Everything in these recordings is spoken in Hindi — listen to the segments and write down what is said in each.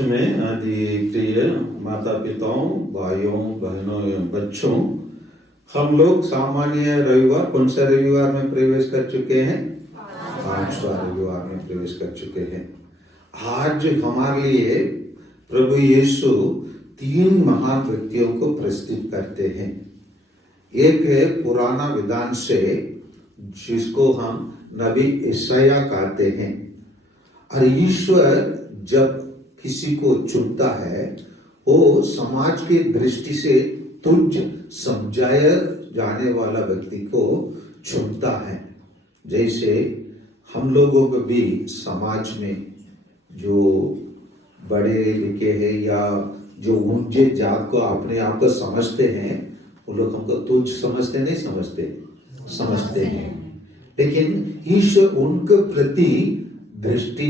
में आदि प्रिय माता पिताओं, भाइयों बहनों एवं बच्चों, हम लोग सामान्य रविवार कौन सा रविवार में प्रवेश कर चुके हैं? 5वां रविवार में प्रवेश कर चुके हैं। आज हमारे लिए प्रभु यीशु 3 महान व्यक्तियों को प्रस्तुत करते हैं। एक है पुराना विधान से, जिसको हम नबी यशायाह कहते हैं। और ईश्वर जब किसी को चुनता है, वो समाज की दृष्टि से तुच्छ समझाया जाने वाला व्यक्ति को चुनता है। जैसे हम लोगों को भी समाज में जो बड़े लिखे हैं या जो ऊंचे जात को अपने आप को समझते हैं, वो लोग हमको तुच्छ समझते नहीं समझते हैं। लेकिन ईश्वर उनके प्रति दृष्टि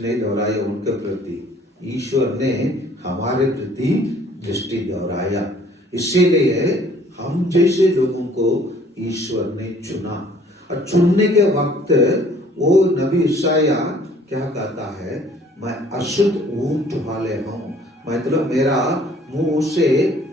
नहीं दोहराया। उनके प्रति ईश्वर ने हमारे प्रति दृष्टि दोहराया। इसीलिए हम जैसे लोगों को ईश्वर ने चुना। और चुनने के वक्त वो नबी यशायाह क्या कहता है? मैं अशुद्ध ऊंट वाले हूँ, मतलब मेरा मुंह से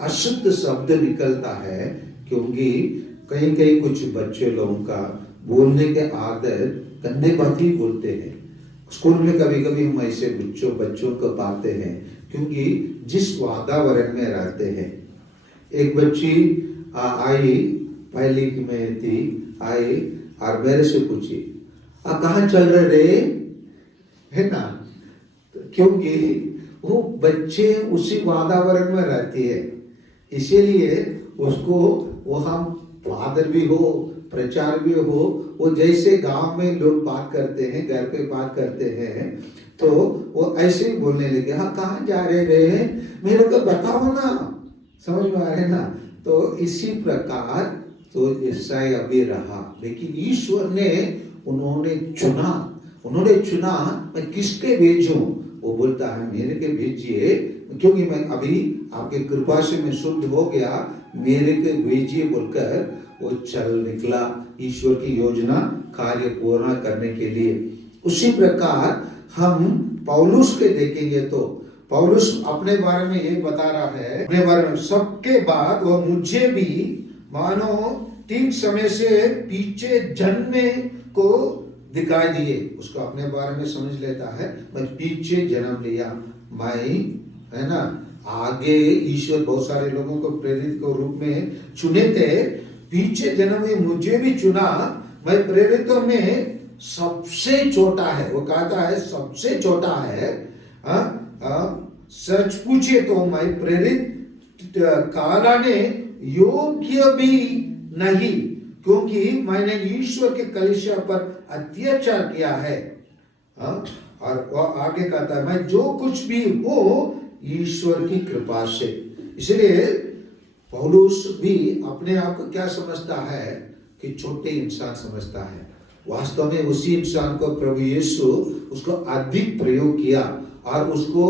अशुद्ध शब्द निकलता है। क्योंकि कहीं कुछ बच्चे लोगों का बोलने के आदत गंदे बात ही बोलते हैं। स्कूल में कभी हम ऐसे बच्चों को पाते हैं, क्योंकि जिस वातावरण में रहते हैं। एक बच्ची आई, पहली में थी, आई और मेरे से पूछी, कहाँ चल रहे है ना? क्योंकि वो बच्चे उसी वातावरण में रहती है, इसीलिए उसको वो हम फादर भी हो, प्रचार भी हो, वो जैसे गांव में लोग बात करते हैं, घर पे बात करते हैं, तो वो ऐसे ही बोलने लगे। कहाँ जा रहे हैं, मेरे को बताओ ना। समझ में आ रहे ना? तो इसी प्रकार तो यशायाह अभी रहा। लेकिन ईश्वर ने उन्होंने चुना मैं किसके भेजूं? वो बोलता है मेरे के भेजिए, क्योंकि मैं अभी आपके कृपा से मैं शुद्ध हो गया, मेरे के भेजिए बोलकर वो चल निकला ईश्वर की योजना कार्य पूर्ण करने के लिए। उसी प्रकार हम पौलुस के देखेंगे तो पौलुस अपने बारे में ये बता रहा है, अपने बारे में, सबके बाद वो मुझे भी मानो ठीक समय से पीछे जन्मे को दिखाई दिए। उसको अपने बारे में समझ लेता है, मैं पीछे जन्म लिया, मैं, है ना? आगे ईश्वर बहुत सारे लोगों को प्रेरित के रूप में चुने थे, पीछे जन्म में मुझे भी चुना। मैं प्रेरितों में सबसे छोटा है। वो कहता है सबसे छोटा है। सच पूछे तो मैं प्रेरित कहलाने योग्य भी नहीं, क्योंकि मैंने ईश्वर के कलीसिया पर अत्याचार किया है। और वो आगे कहता है मैं जो कुछ भी हो ईश्वर की कृपा से। इसलिए पौलुस भी अपने आप को क्या समझता है कि छोटे इंसान समझता है। वास्तव में उसी इंसान को प्रभु यीशु उसको अधिक प्रयोग किया और उसको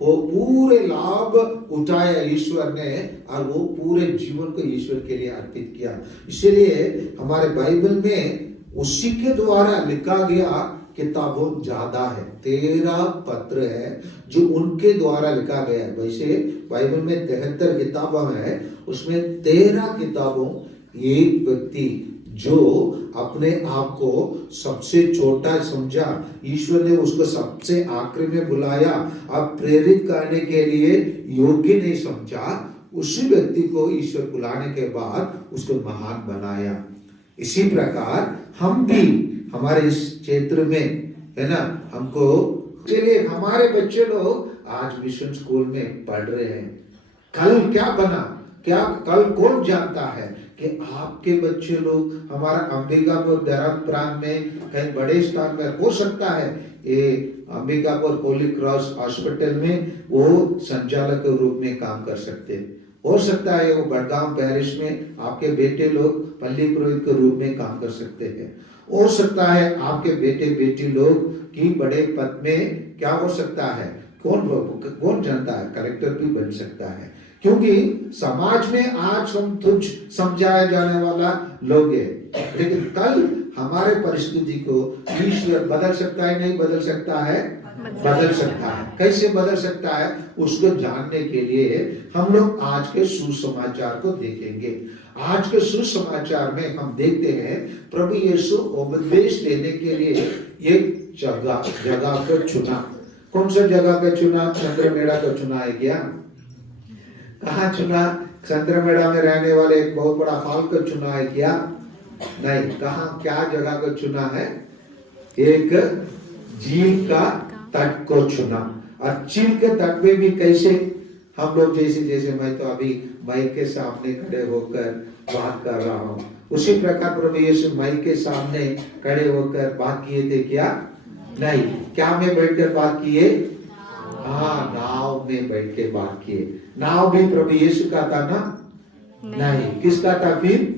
वो पूरे लाभ उठाया ईश्वर ने, और वो पूरे जीवन को ईश्वर के लिए अर्पित किया। इसलिए हमारे बाइबल में उसी के द्वारा लिखा गया किताब बहुत ज्यादा है। 13 पत्र है जो उनके द्वारा लिखा गया है। वैसे बाइबल में 73 किताबें हैं, उसमें 13 किताबों एक व्यक्ति जो अपने आप को सबसे छोटा समझा, ईश्वर ने उसको सबसे आखिरी में बुलाया, अब प्रेरित करने के लिए योग्य नहीं समझा, उसी व्यक्ति को ईश्वर बुलाने के बाद उसको महान बनाया। इसी प्रकार हम भी हमारे इस क्षेत्र में, है ना, हमको चलिए हमारे बच्चे लोग आज मिशन स्कूल में पढ़ रहे हैं। कल क्या बना, क्या कल कौन जानता है कि आपके बच्चे लोग हमारा अंबिकापुर देहात प्रांत में कहीं बड़े स्थान में हो सकता है। ये अंबिकापुर होली क्रॉस हॉस्पिटल में वो संचालक के रूप में काम कर सकते हैं। हो सकता है वो बड़गांव पैरिश में आपके बेटे लोग पल्ली पुरोहित के रूप में काम कर सकते हैं। हो सकता है आपके बेटे बेटी लोग की बड़े पद में क्या हो सकता है, कौन जानता है, कलेक्टर भी बन सकता है। क्योंकि समाज में आज हम तुच्छ समझाया जाने वाला लोग हैं, लेकिन कल हमारे परिस्थिति को ईश्वर बदल सकता है, नहीं बदल सकता है? बदल सकता है। कैसे बदल सकता है उसको जानने के लिए हम लोग आज के सुसमाचार को देखेंगे। आज के सुसमाचार में हम देखते हैं प्रभु यीशु उपदेश देने के लिए एक जगह को चुना। कौन सा जगह का चुना? चंद्रमेड़ा का चुना है क्या? कहाँ चुना? चंद्रमेड़ा में रहने वाले एक बहुत बड़ा हॉल को चुना है क्या? नहीं। कहाँ, क्या जगह को चुना है? एक झील का तट को चुना। और झील के तट में भी कैसे हम लोग जैसे मैं तो अभी माइक के सामने खड़े होकर बात कर रहा हूँ, उसी प्रकार प्रभु यीशु माइक के सामने खड़े होकर बात किए थे क्या? नहीं। क्या में बैठकर बात किए? हाँ, नाव में बैठ के बात किए। नाव भी प्रभु यीशु का था ना? नहीं। किसका था फिर?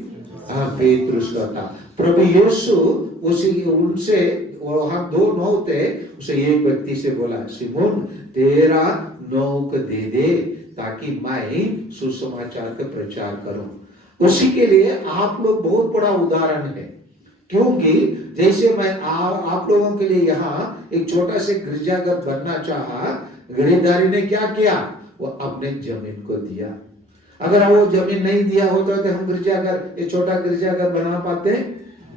हाँ, पेतरुस का था। प्रभु यीशु उनसे, वहां 2 नाव थे, उसे एक व्यक्ति से बोला, सिमोन तेरा नाव को दे दे ताकि मैं सुसमाचार का प्रचार करूं। उसी के लिए आप लोग बहुत बड़ा उदाहरण है, क्योंकि जैसे मैं आप लोगों के लिए यहाँ एक छोटा से गिरजाघर बनना चाहा, गरीदारी ने क्या किया? वो अपने जमीन को दिया। अगर वो जमीन नहीं दिया होता तो हम गिरजाघर, एक छोटा गिरजाघर बना पाते?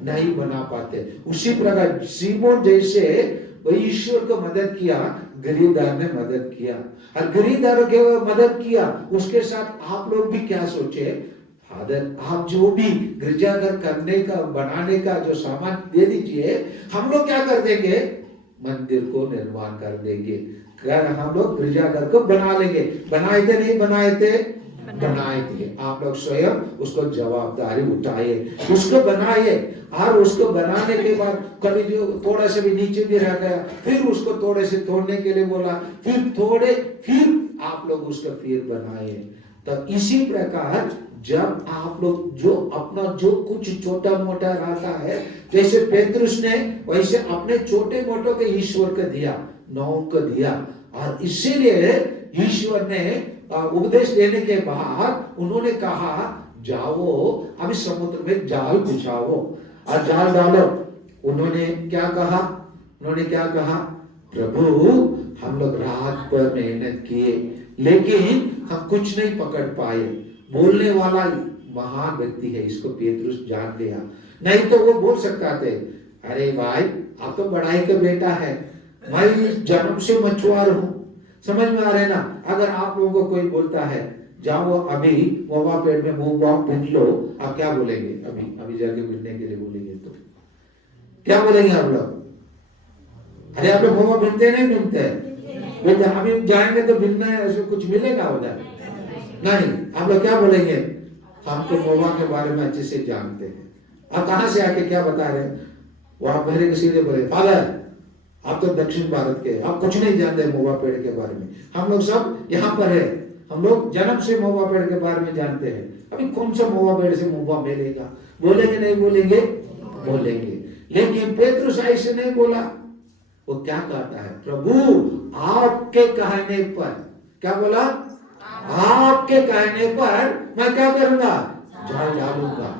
नहीं बना पाते। उसी प्रकार सीमोन जैसे ईश्वर को मदद किया, गरीदार ने मदद किया, और गरीदारों के मदद किया, उसके साथ आप लोग भी क्या सोचे? फादर आप जो भी गिरजाघर करने का, बनाने का जो सामान दे दीजिए, हम लोग क्या कर देंगे? मंदिर को निर्माण कर देंगे, हम लोग गिरजाघर को बना लेंगे। बनाए थे नहीं बनाए थे? बनाए थे। आप लोग स्वयं उसको जवाबदारी उठाए, उसको बनाए, और उसको बनाने के बाद कभी जो थोड़ा से भी नीचे भी रह गया, फिर उसको थोड़े से तोड़ने के लिए बोला, फिर आप लोग उसको फिर बनाए। तो इसी प्रकार जब आप लोग जो अपना जो कुछ छोटा मोटा रहता है, जैसे पेतरुस ने वैसे अपने छोटे मोटों के ईश्वर को दिया, नाव को दिया, और इसीलिए ईश्वर ने उपदेश देने के बाद उन्होंने कहा जाओ अभी समुद्र में जाल बिछाओ और जाल डालो। उन्होंने क्या कहा? प्रभु हम लोग रात पर मेहनत किए लेकिन हम कुछ नहीं पकड़ पाए। बोलने वाला महान व्यक्ति है, इसको पेतरुस जान गया, नहीं तो वो बोल सकता थे, अरे भाई आप तो बड़ाई का बेटा है, मैं जन्म से मछुआर हूँ। समझ में आ रहे ना? अगर आप लोगों को कोई बोलता है जाओ अभी मोवा पेड़ में मुंह बिन लो, आप क्या बोलेंगे? अभी जाके बिनने के लिए बोलेंगे तो क्या बोलेंगे आप लोग? अरे आप लोग मोवा बिनते नहीं बिनते? अभी जाएंगे तो बिनना ऐसे कुछ मिलेगा उधर? नहीं। आप लोग क्या बोलेंगे? हमको मोवा के बारे में अच्छे से जानते हैं। आप कहां से आके क्या बता रहे हैं? वहां पहले के सीधे बोले, फादर आप तो दक्षिण भारत के, आप कुछ नहीं जानते मोवा पेड़ के बारे में। हम लोग सब यहाँ पर है, हम लोग जन्म से मोवा पेड़ के बारे में जानते हैं। अभी कौन सा मोवा पेड़ से मोवा मिलेगा? बोलेंगे नहीं बोलेंगे? बोलेंगे। लेकिन पेतरुस ऐसे नहीं बोला। वो क्या कहता है? प्रभु आपके कहने पर, क्या बोला? आपके कहने पर मैं क्या करूंगा? जाल डालूंगा।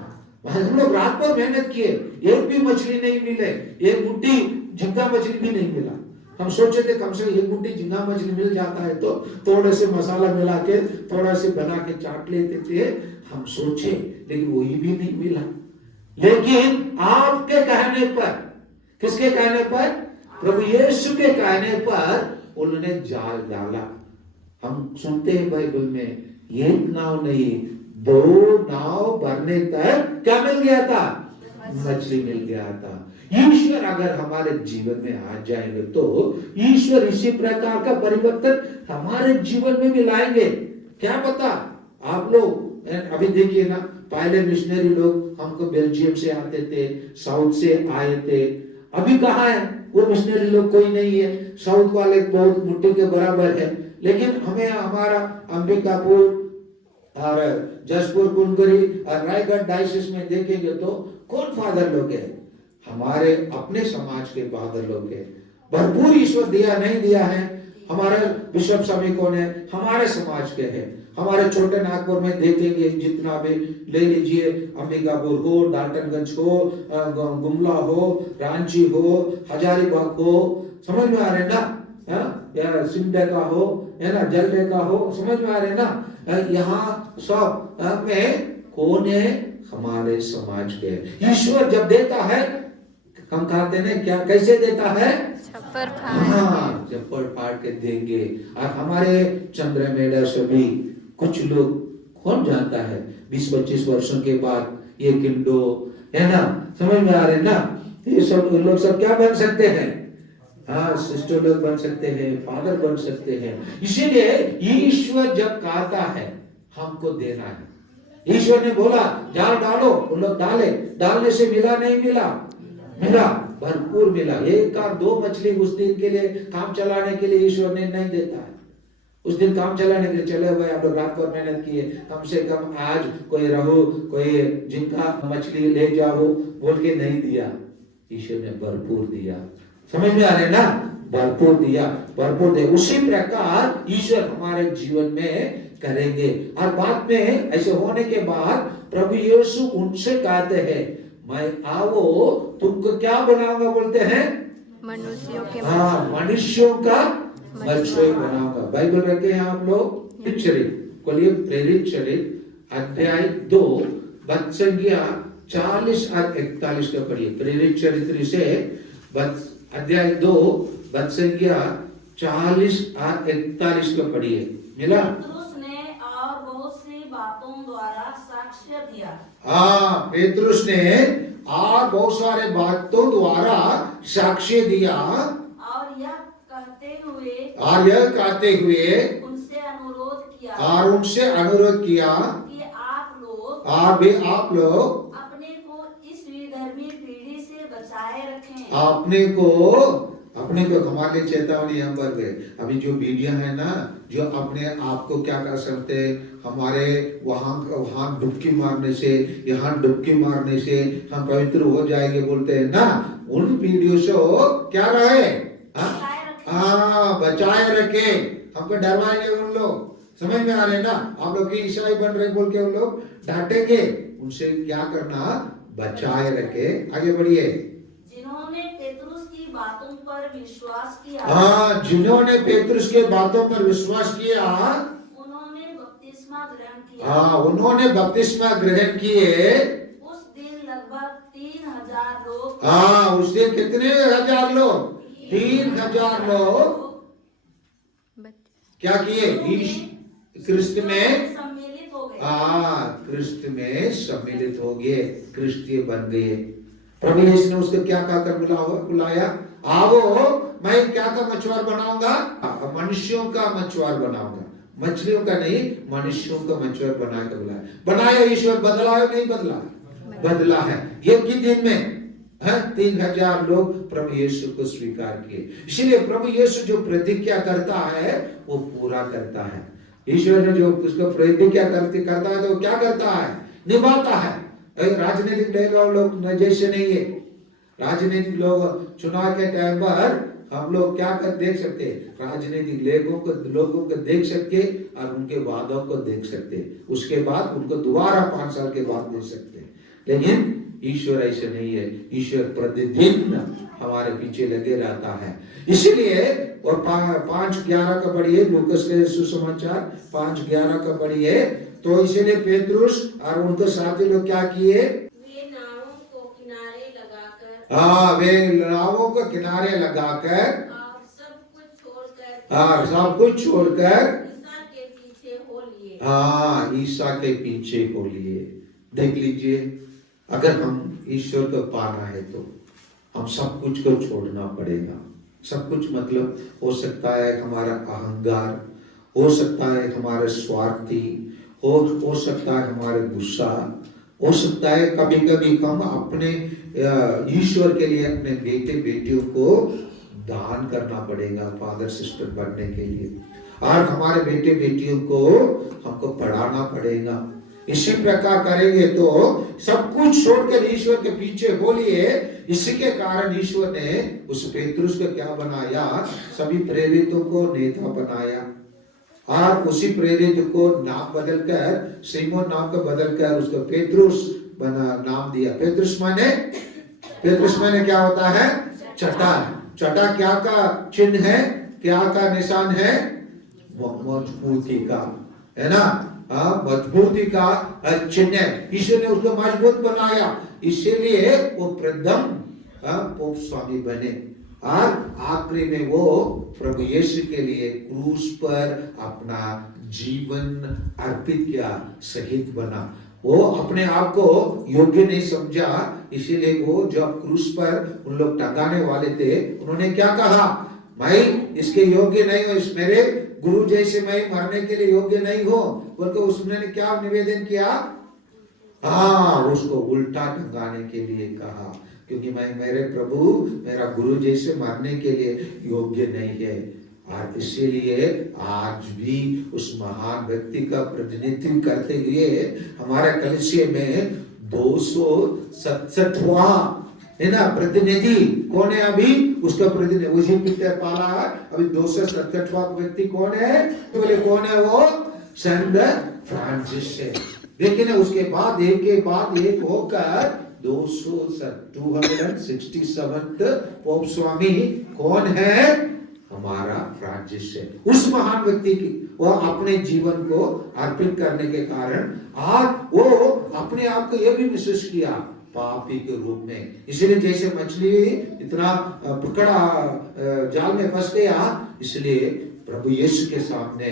हम लोग रात भर मेहनत किए, एक भी मछली नहीं मिले, एक मुट्ठी झींगा मछली भी नहीं मिला। हम सोचे थे कम से कम एक मुट्ठी झींगा मछली मिल जाता है तो थोड़े से मसाला मिला के थोड़ा से बना के चाट लेते थे, हम सोचे, लेकिन वही भी नहीं मिला। लेकिन आपके कहने पर, किसके कहने पर? प्रभु यीशु के कहने पर उन्होंने जाल डाला। हम सुनते हैं बाइबल में एक नाव नहीं 2 नाव भरने तक क्या मिल गया था? मछली मिल गया था। ईश्वर अगर हमारे जीवन में आ जाएंगे तो ईश्वर इसी प्रकार का परिवर्तन हमारे जीवन में भी लाएंगे। क्या पता आप लोग अभी देखिए ना, पहले मिशनरी लोग हमको बेल्जियम से आते थे, साउथ से आए थे। अभी कहाँ है वो मिशनरी लोग? कोई नहीं है। साउथ वाले बहुत मुट्ठी के बराबर है, लेकिन हमें हमारा अंबिकापुर और जसपुर कुनगरी और रायगढ़ डायसिस में देखेंगे तो कौन फादर लोग है? हमारे अपने समाज के फादर लोग है। भरपूर ईश्वर दिया नहीं दिया है, हमारे बिशप सभी कौन है? हमारे समाज के हैं। हमारे छोटे नागपुर में देखेंगे जितना भी ले लीजिए, अंबिकापुर हो, डाल्टनगंज हो, गुमला हो, रांची हो, हजारीबाग हो, समझ में आ रहे ना? या सिमडेगा हो, है ना, जलडेगा हो, समझ में आ रहे ना? यहाँ सब में कौन है? हमारे समाज के। ईश्वर जब देता है, हम कहते हैं क्या, कैसे देता है? छप्पर हाँ, छप्पर फाड़ के देंगे। और हमारे चंद्र मेढ़ा सभी कुछ लोग कौन जानता है 20-25 वर्षों के बाद ये किंडो, है ना, समझ में आ रहे ना? ये सब लोग सब क्या बन सकते हैं? हाँ, सिस्टर लोग बन सकते हैं, फादर बन सकते हैं। इसीलिए ईश्वर जब कहता है हमको देना है, ईश्वर ने बोला जाल डालो, उन लोग डाले, डालने से मिला नहीं मिला? मिला, भरपूर मिला। एक और 2 मछली उस दिन के लिए काम चलाने के लिए ईश्वर ने नहीं देता है। उस दिन काम चलाने के लिए चले हुए आप लोग रात भर मेहनत किए, कम से कम आज कोई रहो, कोई जिनका मछली ले जाओ बोल के नहीं दिया। ईश्वर ने भरपूर दिया, समझ में आ रहे ना? भरपूर दिया, भरपूर दे। उसी प्रकार ईश्वर हमारे जीवन में करेंगे। और बाद में ऐसे होने के बाद प्रभु यीशु उनसे कहते हैं मैं आओ तुमको क्या बनाऊंगा, बोलते हैं मनुष्यों के मनुष्यों का मछुआरा बनाऊंगा। बाइबल रखे हैं आप लोग? बोलिए प्रेरित चरित अध्याय 2 वचन संख्या 40 और 41 का पढ़िए। प्रेरित चरित्र से अध्याय 2 वचन संख्या 40 और 41 का पढ़िए। मिला? और बहुत सी बातों द्वारा साक्ष्य दिया। पेतरुस ने और बहुत सारे बातों द्वारा साक्ष्य दिया। और यह कहते हुए उनसे अनुरोध किया कि आप लोग अपने को इस विधर्मी पीढ़ी से बचाए रखें। अपने को हमारे लिए चेतावनी हम पर गए। अभी जो वीडियो है ना, जो अपने आप को क्या कर सकते हैं, हमारे वहां डुबकी मारने से, यहाँ डुबकी मारने से हम पवित्र हो जाएंगे बोलते हैं ना, उन वीडियो से क्या रहे? बचाए रखे। हमको डरवाएंगे उन लोग, समझ में आ रहे ना? आप लोग ईसाई बन रहे बोल के उन लोग डांटेंगे। उनसे क्या करना? बचाए रखे। आगे बढ़िए। जिन्होंने पेतरुस की बातों पर विश्वास किया, जिन्होंने पेतरुस के बातों पर विश्वास किया, उन्होंने बपतिस्मा ग्रहण किए। उस दिन लगभग 3000 लोग। उस दिन कितने हजार लोग? 3000 लोग क्या किए? क्रिस्त में सम्मिलित हो गए। क्रिस्त में सम्मिलित हो गए, क्रिस्तीय बन गए। प्रभु यीशु ने उसको क्या कहकर बुलाया? आओ मैं क्या का मछुआर बनाऊंगा? मनुष्यों का मछुआर बनाऊंगा, मछलियों का नहीं, मनुष्यों का मछुआर बना के बनाया। ईश्वर बदला है नहीं बदला? बदला है। एक ही दिन में 3000 लोग प्रभु यीशु को स्वीकार किए। इसलिए प्रभु यीशु जो प्रतिज्ञा करता है वो पूरा करता है। ईश्वर ने जो उसको प्रतिज्ञा करता है तो क्या करता है? निभाता है। राजनीतिक लोग जैसे नहीं है। राजनीतिक लोग चुनाव के टाइम पर हम लोग क्या कर देख सकते? राजनीतिक लोगों को देख सकते और उनके वादों को देख सकते, उसके बाद उनको दोबारा 5 साल के बाद दे सकते। लेकिन ईश्वर ऐसे नहीं है। ईश्वर प्रतिदिन हमारे पीछे लगे रहता है। इसीलिए और 5:11 का पढ़िए, लूकास के सुसमाचार 5:11 का पढ़िए। तो इसीलिए पेतरुस और उनके साथी लोग क्या किए? वे नावों को किनारे लगाकर और सब कुछ छोड़कर ईसा के पीछे हो लिए। देख लीजिए, अगर हम ईश्वर को पाना है तो हम सब कुछ को छोड़ना पड़ेगा। सब कुछ मतलब हो सकता है हमारा अहंकार, हो सकता है हमारे स्वार्थी, हो सकता है हमारे गुस्सा, हो सकता है कभी कभी हम अपने ईश्वर के लिए अपने बेटे बेटियों को दान करना पड़ेगा फादर सिस्टर बनने के लिए, और हमारे बेटे बेटियों को हमको पढ़ाना पड़ेगा। इसी प्रकार करेंगे तो सब कुछ छोड़कर ईश्वर के पीछे बोलिए। इसी के कारण ईश्वर ने उस पेतरुस को क्या बनाया, सभी प्रेरितों को नेता बनाया और उसी प्रेरित को नाम बदलकर, सीमोन नाम को बदलकर उसको पेतरुस बना नाम दिया। पेतरुस माने क्या होता है? चट्टान। चट्टान क्या का चिन्ह है, क्या का निशान है? मजबूती का, है ना? मजबूती का चिन्ह है। ईश्वर ने उसको मजबूत बनाया, इसीलिए वो प्रथम पोप स्वामी बने और आखिरी में वो प्रभु यीशु के लिए क्रूस पर अपना जीवन अर्पित किया, शहीद बना। वो अपने आप को योग्य नहीं समझा, इसीलिए वो जब क्रूस पर उन लोग टंगाने वाले थे, उन्होंने क्या कहा? मैं इसके योग्य नहीं हूँ, इस मेरे गुरु जैसे मैं मरने के लिए योग्य नहीं हूँ बोलकर उसने क्या निवेदन किया? उसको उल्टा टंगाने के लिए कहा, क्योंकि मैं मेरे प्रभु मेरा गुरु जैसे मरने के लिए योग्य नहीं है। और इसीलिए आज भी उस महान व्यक्ति का प्रतिनिधित्व करते हुए हमारे कलीसिया में 267वां है ना प्रतिनिधि कौन है? अभी उसका प्रतिनिधि उसी पीटर पाला। अभी 267वां व्यक्ति कौन है? तो बोले कौन है वो? सेंट फ्रांसिस है। लेकिन उसके बाद एक के बाद एक होकर 267 पोप स्वामी कौन है? हमारा फ्रांसिस है। उस महान व्यक्ति की वह अपने जीवन को अर्पित करने के कारण आज वो अपने आप को यह भी महसूस किया पापी के रूप में। इसलिए जैसे मछली इतना पकड़ा जाल में फंस गया, इसलिए प्रभु यीशु के सामने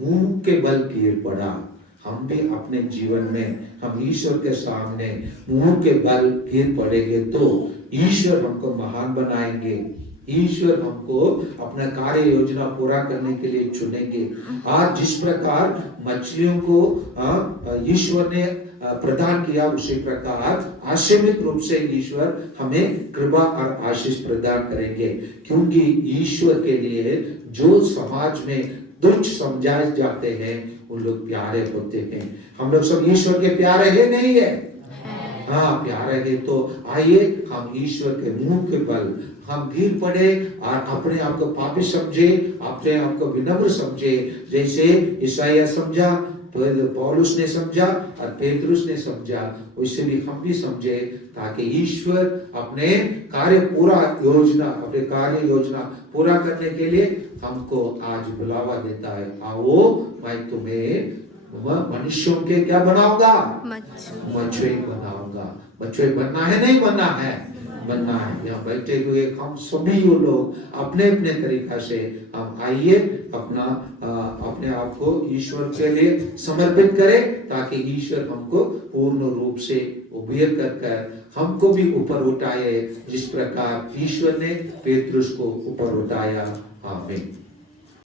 मुंह के बल गिर पड़ा। हम भी अपने जीवन में हम ईश्वर के सामने मुंह के बल गिर पड़ेंगे तो ईश्वर हमको महान बनाएंगे। ईश्वर हमको अपना कार्य योजना पूरा करने के लिए चुनेंगे। आज जिस प्रकार मछलियों को ईश्वर ने प्रदान किया, उसी प्रकार आशीर्वाद रूप से ईश्वर हमें कृपा और आशीष प्रदान करेंगे। क्योंकि ईश्वर के लिए जो समाज में तुच्छ समझाए जाते हैं उन लोग प्यारे होते हैं। हम लोग सब ईश्वर के प्यारे हैं, नहीं है? प्यारे हैं। तो आइए हम ईश्वर के मुंह के बल हम गिर पड़े और अपने आप को पापी समझे, अपने आप को विनम्र समझे। जैसे ईसाया समझा, पौलुस ने समझा और पेतरुस ने समझा, वैसे भी हम भी समझे, ताकि ईश्वर अपने कार्य योजना पूरा करने के लिए हमको आज बुलावा देता है। आओ मैं तुम्हें मनुष्यों के क्या बनाऊंगा? मछुए बनाऊंगा। मछुए बनना है, नहीं बनना है? बनना है। यहाँ बैठे हुए हम सभी वो लोग अपने अपने तरीका से हम आइए अपने आप को ईश्वर के लिए समर्पित करें, ताकि ईश्वर हमको पूर्ण रूप से उभेर कर हमको भी ऊपर उठाए, जिस प्रकार ईश्वर ने पेतरुस को ऊपर उठाया। आमीन।